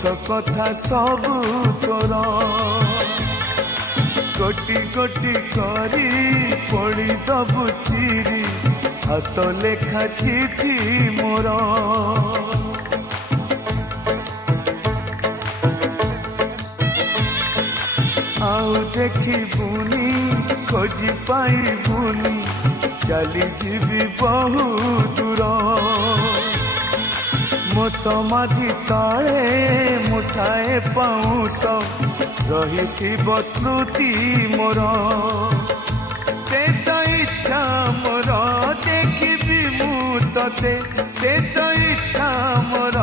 पछ कथा सबू तोर गोटी गोटी करी पड़ी दबु चिरी हाथ लेखा चिठी मोर आउ देखिबुनी खोजी पाइबुनी चली जीवी बहु दूर मो समाधि तले मुठाए पाउस रही स्मृति मोर शेष इच्छा मोर देखिबी मु तते शेष इच्छा मोर